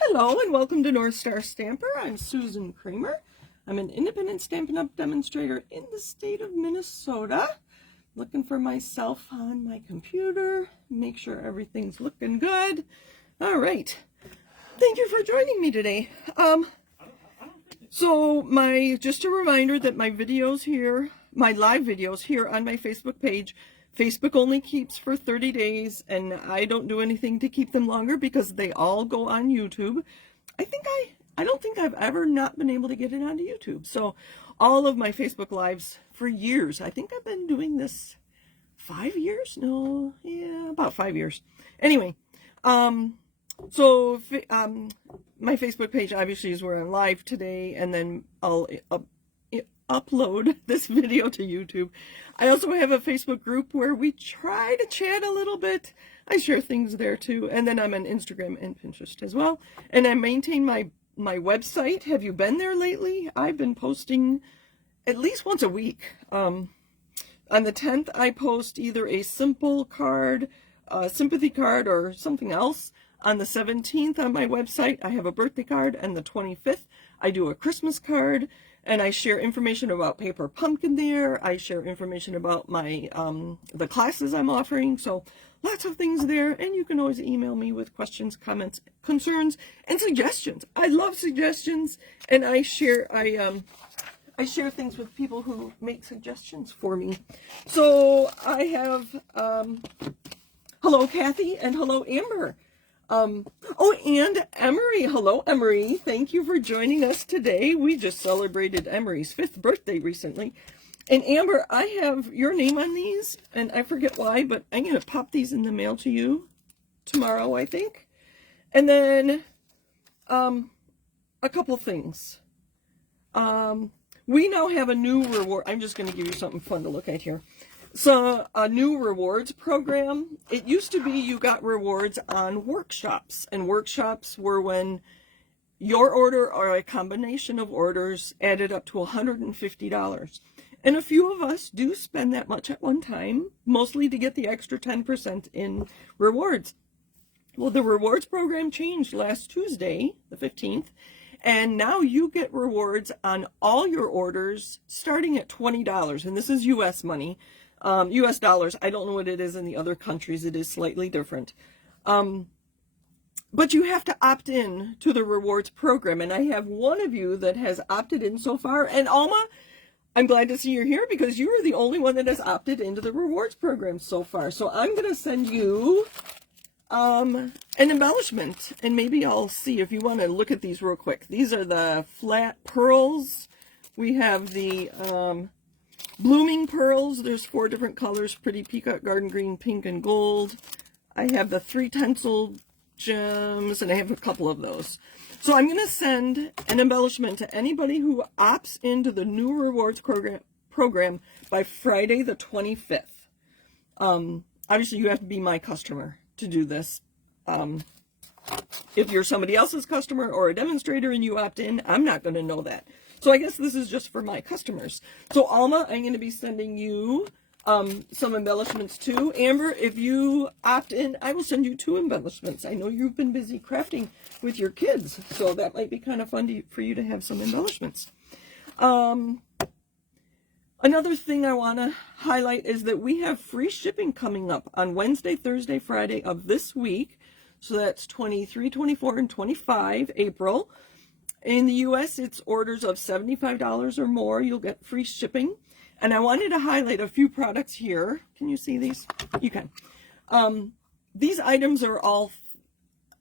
Hello and welcome to North Star Stamper. I'm Susan Kramer. I'm an independent Stampin' Up! Demonstrator in the state of Minnesota. Looking for myself on my computer. Make sure everything's looking good. All right. Thank you for joining me today. Just a reminder that my videos here, my live videos here on my Facebook page, Facebook only keeps for 30 days, and I don't do anything to keep them longer because they all go on YouTube. I don't think I've ever not been able to get it onto YouTube. So all of my Facebook lives for years, I think I've been doing this 5 years? No, yeah, about 5 years. Anyway, my Facebook page obviously is where I'm live today, and then I'll upload this video to YouTube. I also have a Facebook group where we try to chat a little bit. I share things there too. And then I'm on Instagram and Pinterest as well. And I maintain my website. Have you been there lately? I've been posting at least once a week. On the 10th, I post either a simple card, a sympathy card, or something else. On the 17th on my website, I have a birthday card. And the 25th, I do a Christmas card. And I share information about Paper Pumpkin there. I share information about my the classes I'm offering. So lots of things there. And you can always email me with questions, comments, concerns, and suggestions. I love suggestions, and I share things with people who make suggestions for me. So I have hello Kathy and hello Amber. Oh, and Emery. Hello, Emery. Thank you for joining us today. We just celebrated Emery's 5th birthday recently. And Amber, I have your name on these, and I forget why, but I'm going to pop these in the mail to you tomorrow, I think. And then, a couple things. We now have a new reward. I'm just going to give you something fun to look at here. So a new rewards program. It used to be you got rewards on workshops, and workshops were when your order or a combination of orders added up to $150. And a few of us do spend that much at one time, mostly to get the extra 10% in rewards. Well, the rewards program changed last Tuesday, the 15th, and now you get rewards on all your orders starting at $20, and this is US money. US dollars. I don't know what it is in the other countries. It is slightly different. But you have to opt in to the rewards program. And I have one of you that has opted in so far. And Alma, I'm glad to see you're here because you are the only one that has opted into the rewards program so far. So I'm going to send you an embellishment. And maybe I'll see if you want to look at these real quick. These are the flat pearls. We have the blooming pearls. There's 4 different colors: pretty peacock, garden green, pink, and gold. I have the 3 tencel gems, and I have a couple of those. So I'm going to send an embellishment to anybody who opts into the new rewards program by Friday the 25th. Obviously, you have to be my customer to do this. If you're somebody else's customer or a demonstrator and you opt in, I'm not going to know that. So I guess this is just for my customers. So Alma, I'm going to be sending you some embellishments too. Amber, if you opt in, I will send you 2 embellishments. I know you've been busy crafting with your kids, so that might be kind of fun for you to have some embellishments. Another thing I want to highlight is that we have free shipping coming up on Wednesday, Thursday, Friday of this week. So that's 23, 24, and 25 April. In the U.S., it's orders of $75 or more. You'll get free shipping. And I wanted to highlight a few products here. Can you see these? You can. These items are all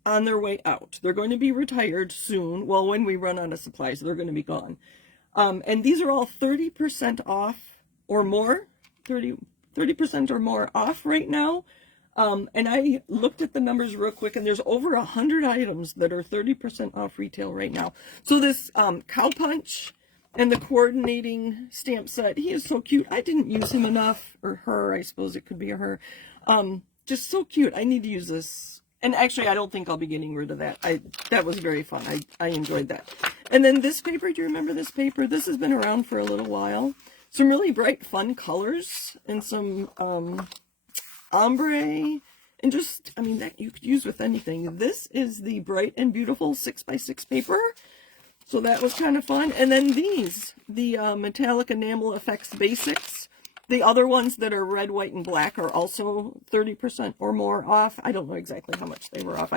on their way out. They're going to be retired soon. Well, when we run out of supplies, they're going to be gone. And these are all 30% off or more. 30% or more off right now. And I looked at the numbers real quick, and there's over 100 items that are 30% off retail right now. So this Cow Punch and the coordinating stamp set, he is so cute. I didn't use him enough, or her, I suppose it could be a her. Just so cute. I need to use this. And actually, I don't think I'll be getting rid of that. That was very fun. I enjoyed that. And then this paper, do you remember this paper? This has been around for a little while. Some really bright, fun colors and some ombre And just, I mean, that you could use with anything. This is the Bright and Beautiful 6x6 paper. So that was kind of fun. And then these, the Metallic Enamel Effects Basics. The other ones that are red, white, and black are also 30% or more off. I don't know exactly how much they were off.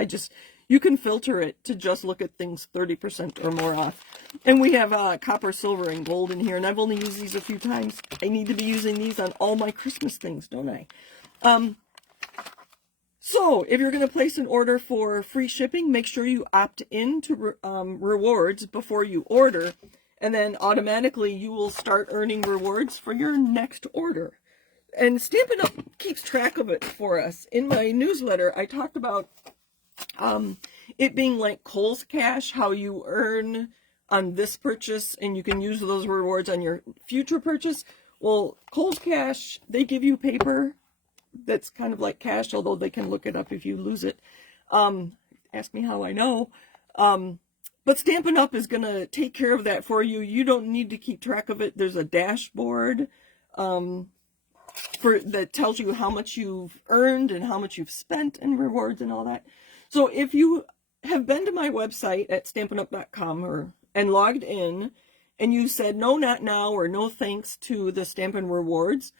You can filter it to just look at things 30% or more off. And we have copper, silver, and gold in here. And I've only used these a few times. I need to be using these on all my Christmas things, don't I? So, if you're going to place an order for free shipping, make sure you opt in to rewards before you order, and then automatically you will start earning rewards for your next order. And Stampin' Up! Keeps track of it for us. In my newsletter, I talked about it being like Kohl's Cash, how you earn on this purchase, and you can use those rewards on your future purchase. Well, Kohl's Cash, they give you paper that's kind of like cash, although they can look it up if you lose it. Ask me how I know. But Stampin' Up! Is going to take care of that for you. You don't need to keep track of it. There's a dashboard that tells you how much you've earned and how much you've spent in rewards and all that. So if you have been to my website at stampinup.com and logged in, and you said no, not now, or no thanks to the Stampin' Rewards,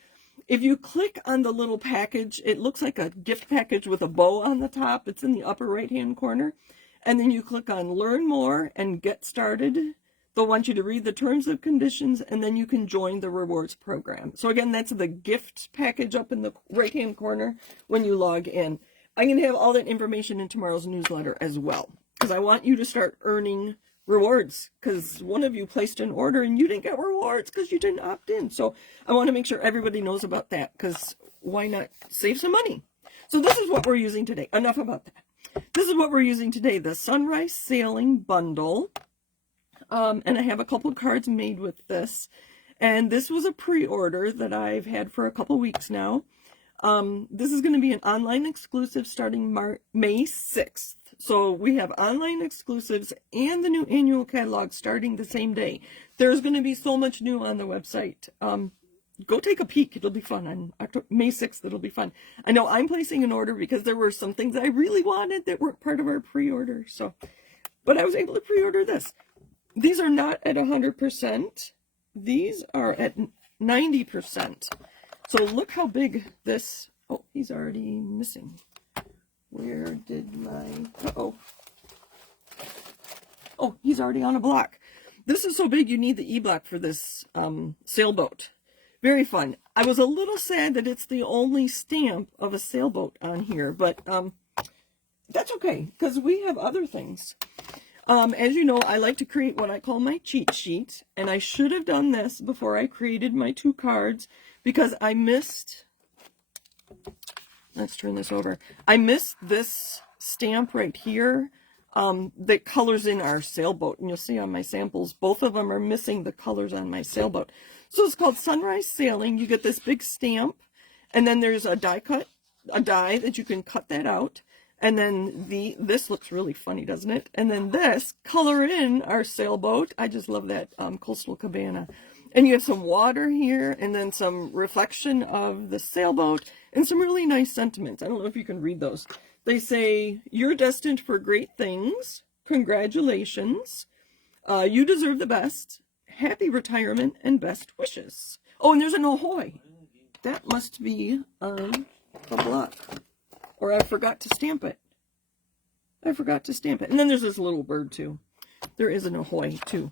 if you click on the little package, it looks like a gift package with a bow on the top. It's in the upper right-hand corner. And then you click on Learn More and Get Started. They'll want you to read the terms and conditions, and then you can join the rewards program. So again, that's the gift package up in the right-hand corner when you log in. I'm going to have all that information in tomorrow's newsletter as well, because I want you to start earning rewards, because one of you placed an order and you didn't get rewards because you didn't opt in. So I want to make sure everybody knows about that, because why not save some money? So this is what we're using today. Enough about that. This is what we're using today, the Sunrise Sailing Bundle. And I have a couple cards made with this. And this was a pre-order that I've had for a couple weeks now. This is going to be an online exclusive starting May 6th. So we have online exclusives and the new annual catalog starting the same day. There's going to be so much new on the website. Go take a peek. It'll be fun. On May 6th, it'll be fun. I know I'm placing an order because there were some things I really wanted that weren't part of our pre-order. But I was able to pre-order this. These are not at 100%. These are at 90%. So look how big this... Oh, he's already missing. Where did my... Uh-oh. Oh, he's already on a block. This is so big you need the E-block for this sailboat. Very fun. I was a little sad that it's the only stamp of a sailboat on here, but that's okay, because we have other things. As you know, I like to create what I call my cheat sheet, and I should have done this before I created my 2 cards, because I missed... Let's turn this over. I missed this stamp right here that colors in our sailboat. And you'll see on my samples, both of them are missing the colors on my sailboat. So it's called Sunrise Sailing. You get this big stamp, and then there's a die that you can cut that out. And then this looks really funny, doesn't it? And then this, color in our sailboat. I just love that Coastal Cabana. And you have some water here, and then some reflection of the sailboat, and some really nice sentiments. I don't know if you can read those. They say, "You're destined for great things. Congratulations. You deserve the best. Happy retirement and best wishes." Oh, and there's an ahoy. That must be on the block. Or I forgot to stamp it. I forgot to stamp it. And then there's this little bird, too. There is an ahoy, too.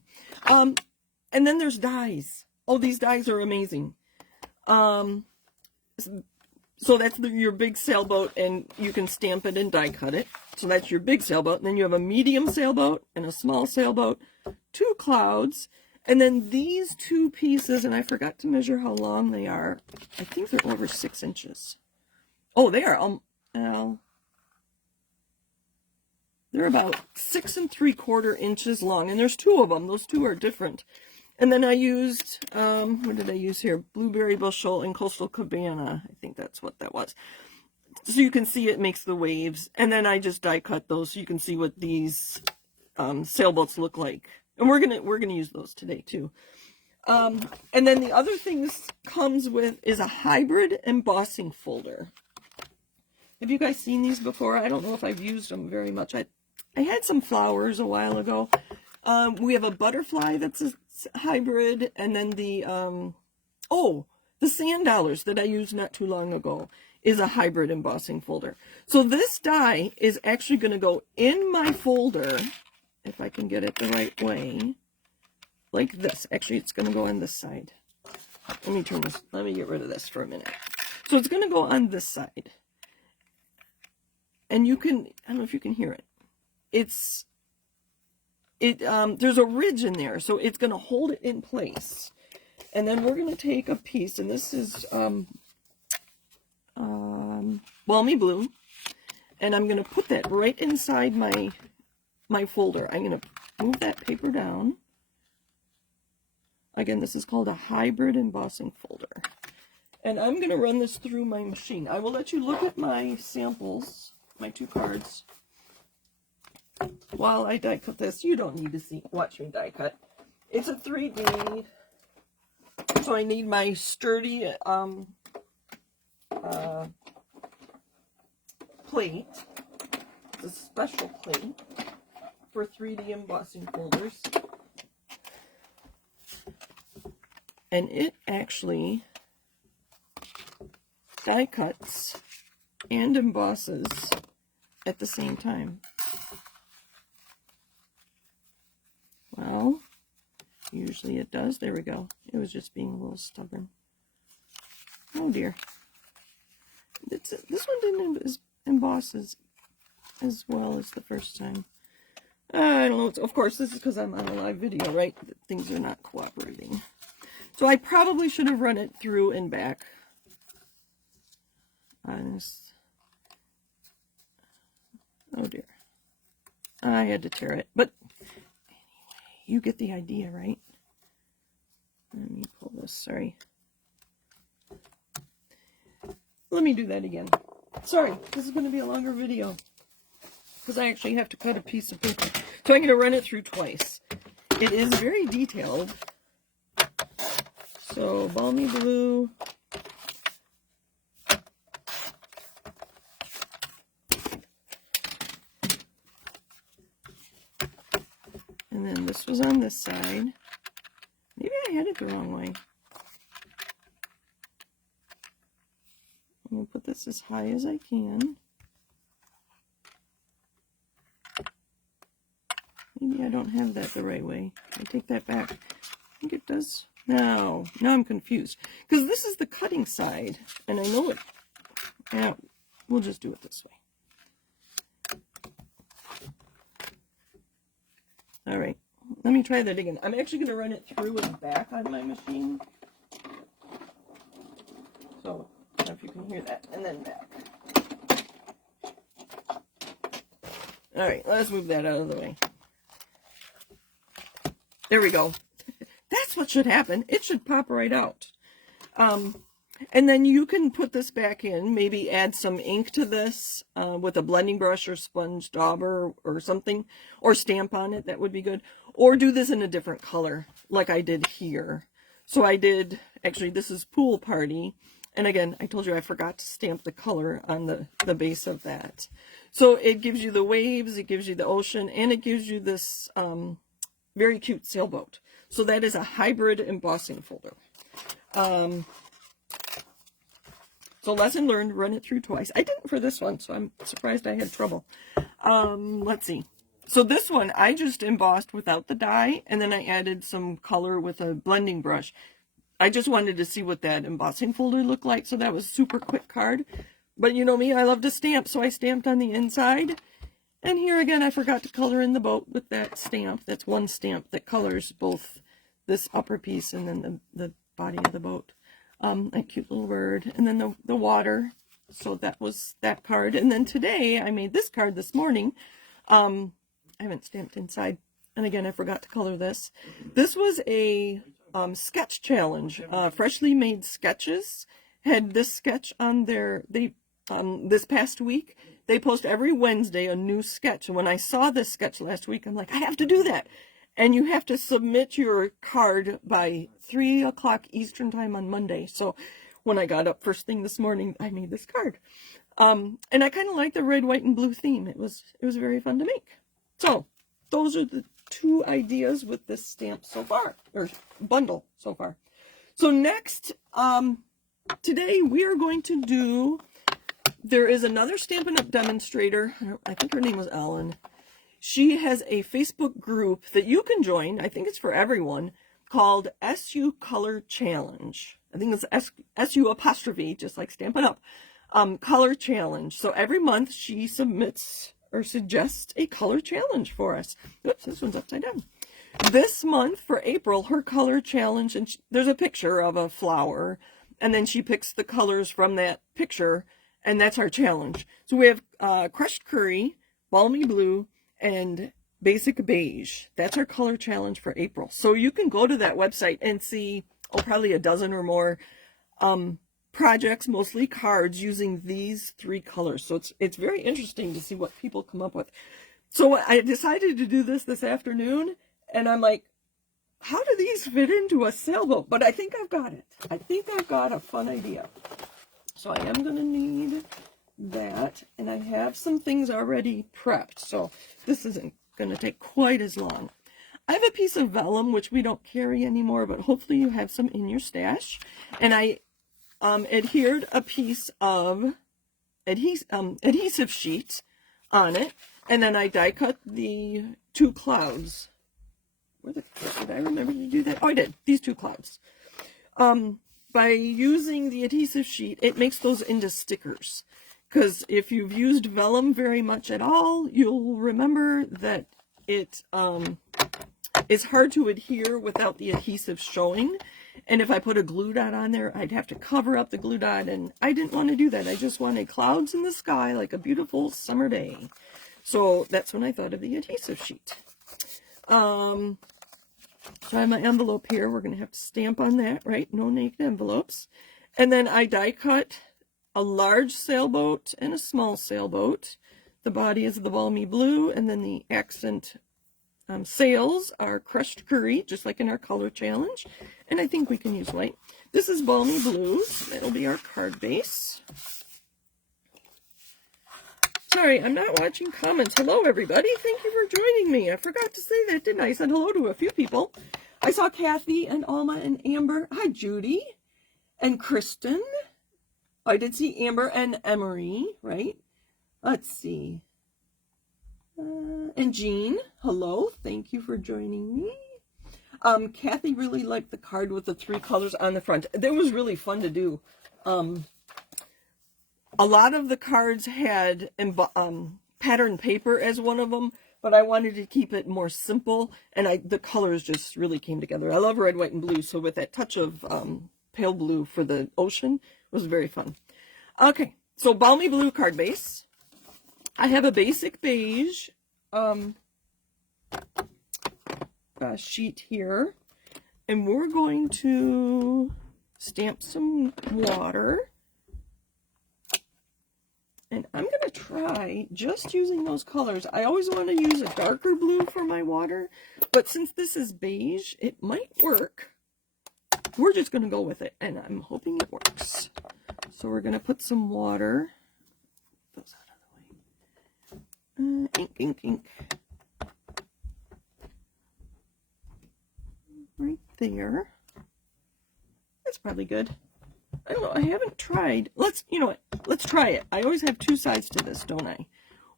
And then there's dies. Oh, these dies are amazing. So that's your big sailboat, and you can stamp it and die cut it. So that's your big sailboat. And then you have a medium sailboat and a small sailboat, 2 clouds, and then these 2 pieces, and I forgot to measure how long they are. I think they're over 6 inches. Oh, they are. They're about 6 3/4 inches long, and there's 2 of them. Those 2 are different. And then I used, what did I use here? Blueberry Bushel and Coastal Cabana. I think that's what that was. So you can see it makes the waves. And then I just die cut those so you can see what these sailboats look like. And we're gonna use those today too. And then the other thing this comes with is a hybrid embossing folder. Have you guys seen these before? I don't know if I've used them very much. I had some flowers a while ago. We have a butterfly that's a hybrid, and then the the sand dollars that I used not too long ago is a hybrid embossing folder. So this die is actually going to go in my folder, if I can get it the right way, like this. Actually, it's going to go on this side. Let me turn this, let me get rid of this for a minute. So it's going to go on this side. And you can, I don't know if you can hear it. There's a ridge in there, so it's going to hold it in place. And then we're going to take a piece, and this is balmy blue, and I'm going to put that right inside my folder. I'm going to move that paper down. Again, this is called a hybrid embossing folder. And I'm going to run this through my machine. I will let you look at my samples, my 2 cards, while I die cut this. You don't need to watch me die cut. It's a 3D, so I need my sturdy plate. It's a special plate for 3D embossing folders. And it actually die cuts and embosses at the same time. Well, usually it does. There we go. It was just being a little stubborn. Oh dear. This one didn't emboss as well as the first time. I don't know. Of course, this is because I'm on a live video, right? Things are not cooperating. So I probably should have run it through and back. Honest. Oh dear. I had to tear it. But anyway, you get the idea, right? Let me pull this. Sorry. Let me do that again. Sorry, this is going to be a longer video because I actually have to cut a piece of paper. So I'm going to run it through twice. It is very detailed. So balmy blue. And then this was on this side. Maybe I had it the wrong way. I'm going to put this as high as I can. Maybe I don't have that the right way. I take that back. I think it does. No, now I'm confused. Because this is the cutting side. And I know it. Yeah, we'll just do it this way. Alright, let me try that again. I'm actually going to run it through and back on my machine. So, I don't know if you can hear that. And then back. Alright, let's move that out of the way. There we go. That's what should happen. It should pop right out. And then you can put this back in, maybe add some ink to this with a blending brush or sponge dauber or something, or stamp on it. That would be good. Or do this in a different color like I did here. So I did, actually this is Pool Party. And again, I told you I forgot to stamp the color on the base of that. So it gives you the waves, it gives you the ocean, and it gives you this very cute sailboat. So that is a hybrid embossing folder. So lesson learned, run it through twice. I didn't for this one, so I'm surprised I had trouble. Let's see. So this one, I just embossed without the die, and then I added some color with a blending brush. I just wanted to see what that embossing folder looked like, so that was a super quick card. But you know me, I love to stamp, so I stamped on the inside. And here again, I forgot to color in the boat with that stamp. That's one stamp that colors both this upper piece and then the body of the boat. A cute little bird. And then the water. So that was that card. And then today, I made this card this morning. I haven't stamped inside. And again, I forgot to color this. This was a sketch challenge. Freshly Made Sketches had this sketch on their... this past week, they post every Wednesday a new sketch. And when I saw this sketch last week, I'm like, I have to do that. And you have to submit your card by 3 o'clock Eastern time on Monday. So when I got up first thing this morning, I made this card. And I kind of like the red, white, and blue theme. It was very fun to make. So those are the 2 ideas with this stamp so far, or bundle so far. So next, today we are going to do, there is another Stampin' Up! Demonstrator. I think her name was Ellen. She has a Facebook group that you can join. I think it's for everyone, called SU Color Challenge. I think it's SU apostrophe, just like Stampin' Up! Color Challenge. So every month she submits or suggests a color challenge for us. Oops, this one's upside down. This month for April, her color challenge, and there's a picture of a flower, and then she picks the colors from that picture, and that's our challenge. So we have crushed curry, balmy blue, and basic beige. That's our color challenge for April. So you can go to that website and see, probably a dozen or more projects, mostly cards, using these 3 colors. So it's very interesting to see what people come up with. So I decided to do this afternoon, and I'm like, how do these fit into a sailboat? But I think I've got it. I think I've got a fun idea. So I am going to need that, and I have some things already prepped, so this isn't going to take quite as long. I have a piece of vellum, which we don't carry anymore, but hopefully you have some in your stash, and I adhered a piece of adhesive sheet on it, and then I die cut the 2 clouds. Where the heck did I remember to do that? Oh, I did. These 2 clouds. By using the adhesive sheet, it makes those into stickers. Because if you've used vellum very much at all, you'll remember that it is hard to adhere without the adhesive showing. And if I put a glue dot on there, I'd have to cover up the glue dot, and I didn't want to do that. I just wanted clouds in the sky like a beautiful summer day. So that's when I thought of the adhesive sheet. So I have my envelope here. We're going to have to stamp on that, right? No naked envelopes. And then I die cut a large sailboat and a small sailboat. The body is the balmy blue, and then the accent sails are crushed curry, just like in our color challenge. And I think we can use white. This is balmy blue. That'll be our card base. Sorry, I'm not watching comments. Hello, everybody. Thank you for joining me. I forgot to say that, didn't I? I said hello to a few people. I saw Kathy and Alma and Amber. Hi, Judy. And Kristen. I did see Amber and Emery, right? Let's see. And Jean. Hello. Thank you for joining me. Kathy really liked the card with the 3 colors on the front. That was really fun to do. A lot of the cards had patterned paper as one of them, but I wanted to keep it more simple, and the colors just really came together. I love red, white, and blue, so with that touch of pale blue for the ocean, it was very fun. Okay, so balmy blue card base. I have a basic beige sheet here, and we're going to stamp some water. And I'm going to try just using those colors. I always want to use a darker blue for my water, but since this is beige, it might work. We're just going to go with it, and I'm hoping it works. So we're going to put some water. Those out of the way. Ink, ink, ink. Right there. That's probably good. I don't know, I haven't tried. You know what, let's try it. I always have 2 sides to this, don't I?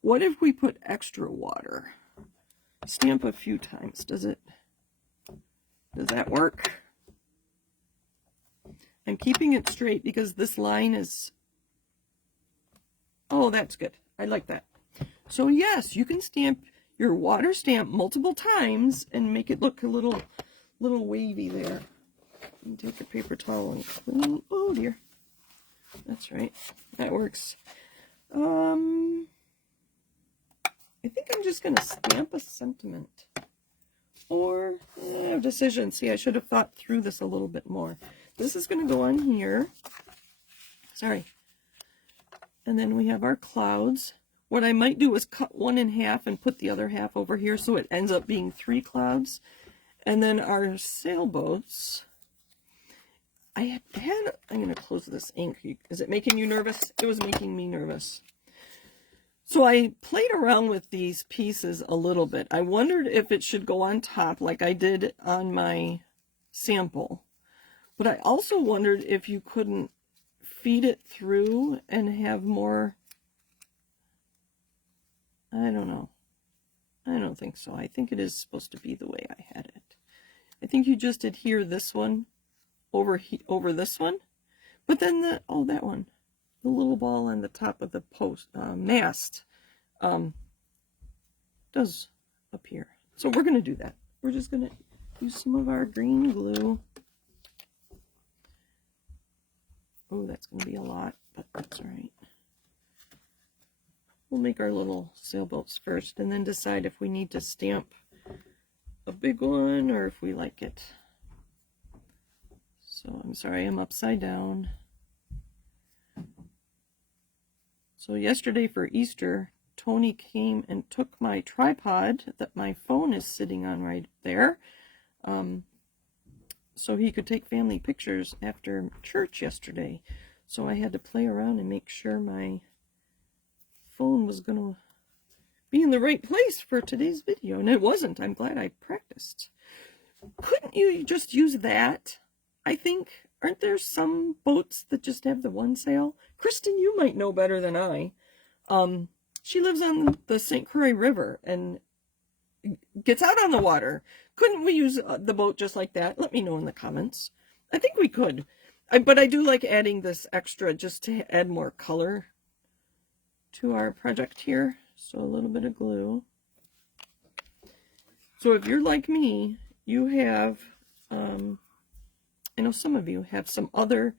What if we put extra water? Stamp a few times. Does that work? I'm keeping it straight because this line is, oh, that's good. I like that. So yes, you can stamp your water stamp multiple times and make it look a little wavy there. And take a paper towel and clean. Oh dear. That's right. That works. I think I'm just going to stamp a sentiment. Or decision. See, I should have thought through this a little bit more. This is going to go on here. Sorry. And then we have our clouds. What I might do is cut one in half and put the other half over here so it ends up being 3 clouds. And then our sailboats, I'm going to close this ink. Is it making you nervous? It was making me nervous. So I played around with these pieces a little bit. I wondered if it should go on top like I did on my sample. But I also wondered if you couldn't feed it through and have more, I don't know. I don't think so. I think it is supposed to be the way I had it. I think you just adhere this one over this one. But then that one. The little ball on the top of the mast does appear. So we're going to do that. We're just going to use some of our green glue. Oh, that's going to be a lot, but that's all right. We'll make our little sailboats first and then decide if we need to stamp a big one or if we like it. So I'm sorry, I'm upside down. So yesterday for Easter, Tony came and took my tripod that my phone is sitting on right there, so he could take family pictures after church yesterday. So I had to play around and make sure my phone was going to be in the right place for today's video, and it wasn't. I'm glad I practiced. Couldn't you just use that? I think, aren't there some boats that just have the one sail? Kristen, you might know better than I. She lives on the St. Croix River and gets out on the water. Couldn't we use the boat just like that? Let me know in the comments. I think we could. But I do like adding this extra just to add more color to our project here. So a little bit of glue. So if you're like me, you have, I know some of you have some other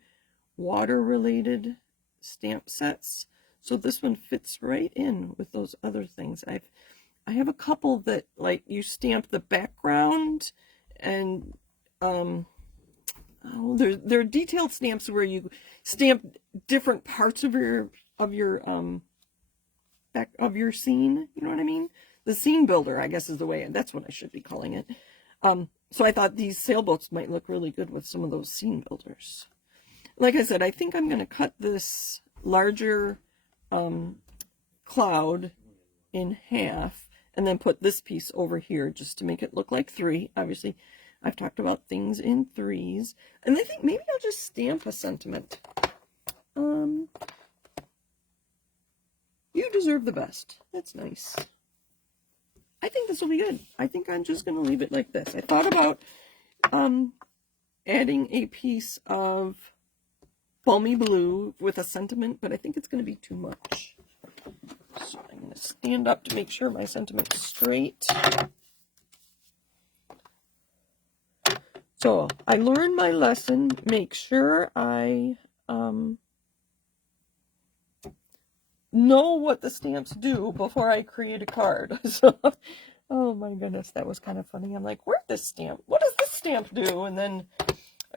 water-related stamp sets. So this one fits right in with those other things. I have a couple that, like, you stamp the background, and they're detailed stamps where you stamp different parts of your back of your scene. You know what I mean? The scene builder, I guess, is the way. That's what I should be calling it. So I thought these sailboats might look really good with some of those scene builders. Like I said, I think I'm going to cut this larger cloud in half and then put this piece over here just to make it look like 3. Obviously, I've talked about things in 3s. And I think maybe I'll just stamp a sentiment. You deserve the best. That's nice. I think this will be good. I think I'm just going to leave it like this. I thought about adding a piece of balmy blue with a sentiment, but I think it's going to be too much. So I'm going to stand up to make sure my sentiment is straight. So I learned my lesson. Make sure I know what the stamps do before I create a card. So, oh my goodness, that was kind of funny. I'm like, where'd this stamp? What does this stamp do? And then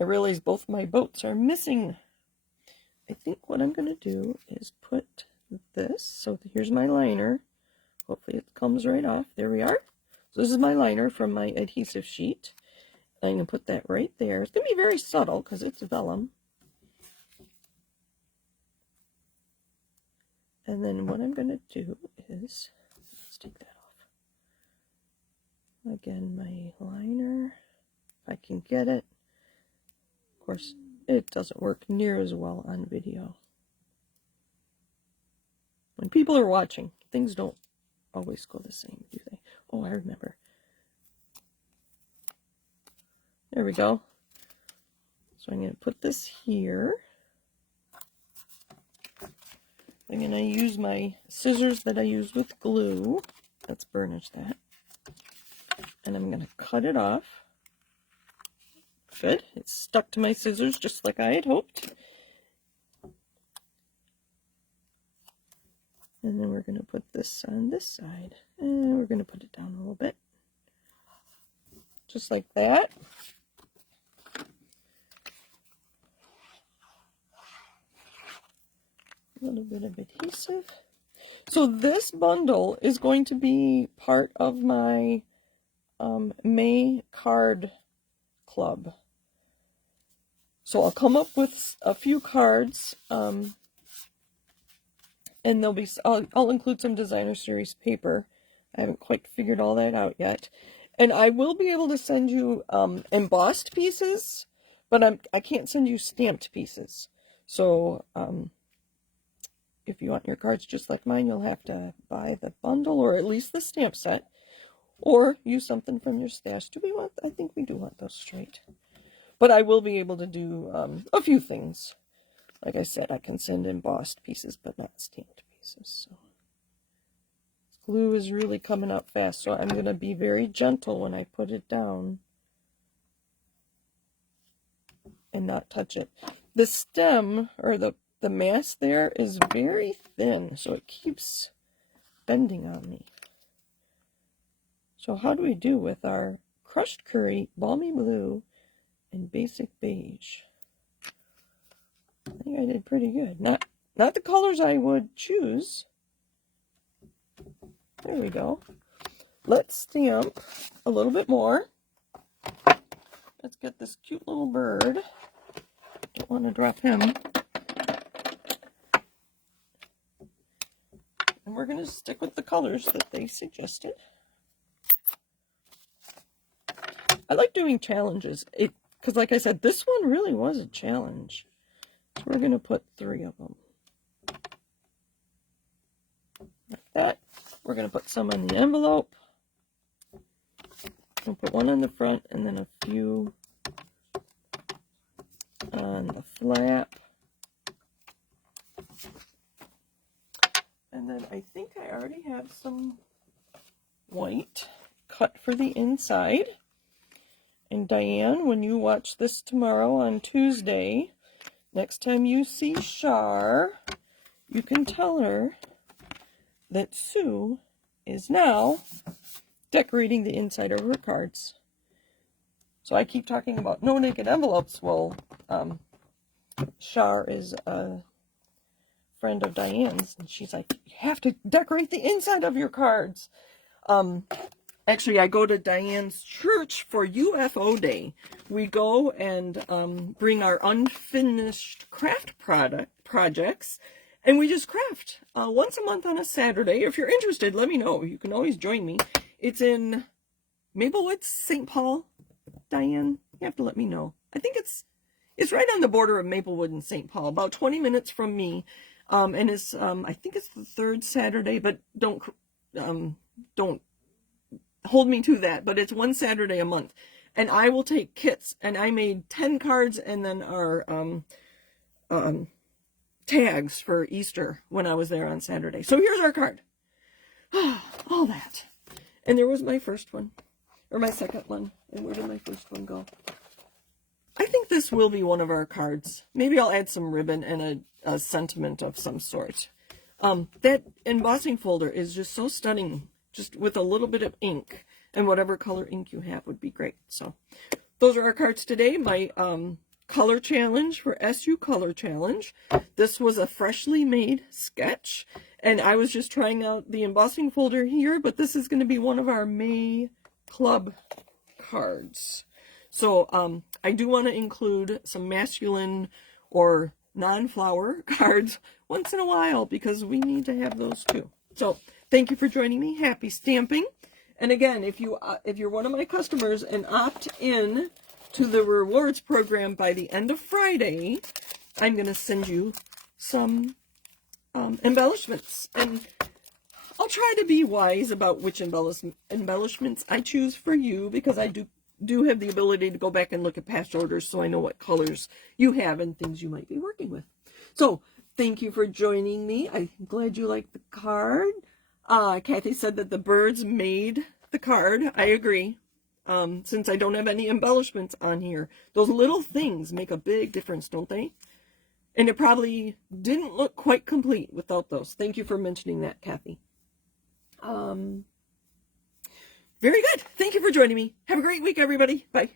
I realized both my boats are missing. I think what I'm going to do is put this. So here's my liner. Hopefully it comes right off. There we are. So this is my liner from my adhesive sheet. I'm going to put that right there. It's going to be very subtle because it's vellum. And then what I'm going to do is, let's take that off. Again, my liner, if I can get it. Of course, it doesn't work near as well on video. When people are watching, things don't always go the same, do they? Oh, I remember. There we go. So I'm going to put this here. I'm going to use my scissors that I use with glue. Let's burnish that. And I'm going to cut it off. Good. It's stuck to my scissors just like I had hoped. And then we're going to put this on this side. And we're going to put it down a little bit. Just like that. A little bit of adhesive. So this bundle is going to be part of my May card club. So I'll come up with a few cards, and there'll be, I'll include some designer series paper. I haven't quite figured all that out yet. And I will be able to send you embossed pieces, but I can't send you stamped pieces. So if you want your cards just like mine, you'll have to buy the bundle or at least the stamp set, or use something from your stash. Do we want? I think we do want those straight. But I will be able to do a few things. Like I said, I can send embossed pieces, but not stamped pieces. So glue is really coming out fast, so I'm going to be very gentle when I put it down and not touch it. The stem, or the mass there, is very thin, so it keeps bending on me. So how do we do with our crushed curry, balmy blue, and basic beige? I think I did pretty good. Not the colors I would choose. There we go. Let's stamp a little bit more. Let's get this cute little bird. Don't want to drop him. And we're going to stick with the colors that they suggested. I like doing challenges, because like I said, this one really was a challenge. So we're going to put 3 of them. Like that. We're going to put some on the envelope. We'll put one on the front and then a few on the flap. And then I think I already have some white cut for the inside. And Diane, when you watch this tomorrow on Tuesday, next time you see Char, you can tell her that Sue is now decorating the inside of her cards. So I keep talking about no naked envelopes. Well, Char is a friend of Diane's, and she's like, you have to decorate the inside of your cards. Actually, I go to Diane's church for UFO Day. We go and bring our unfinished craft projects, and we just craft once a month on a Saturday. If you're interested, let me know. You can always join me. It's in Maplewood, St. Paul. Diane, you have to let me know. I think it's right on the border of Maplewood and St. Paul, about 20 minutes from me. And it's I think it's the 3rd Saturday, but don't hold me to that, but it's one Saturday a month. And I will take kits, and I made 10 cards and then our tags for Easter when I was there on Saturday. So here's our card. All that. And there was my first one, or my second one. And where did my first one go? I think this will be one of our cards. Maybe I'll add some ribbon and a sentiment of some sort. That embossing folder is just so stunning. Just with a little bit of ink, and whatever color ink you have would be great. So those are our cards today. My color challenge for SU Color Challenge. This was a freshly made sketch, and I was just trying out the embossing folder here, but this is going to be one of our May Club cards. So I do want to include some masculine or non-flower cards once in a while, because we need to have those too. So thank you for joining me. Happy stamping. And again, if you're one of my customers and opt in to the rewards program by the end of Friday, I'm going to send you some embellishments. And I'll try to be wise about which embellishments I choose for you, because I do have the ability to go back and look at past orders, so I know what colors you have and things you might be working with. So thank you for joining me. I'm glad you liked the card. Kathy said that the birds made the card. I agree. Since I don't have any embellishments on here, those little things make a big difference, don't they? And it probably didn't look quite complete without those. Thank you for mentioning that, Kathy. Very good. Thank you for joining me. Have a great week, everybody. Bye.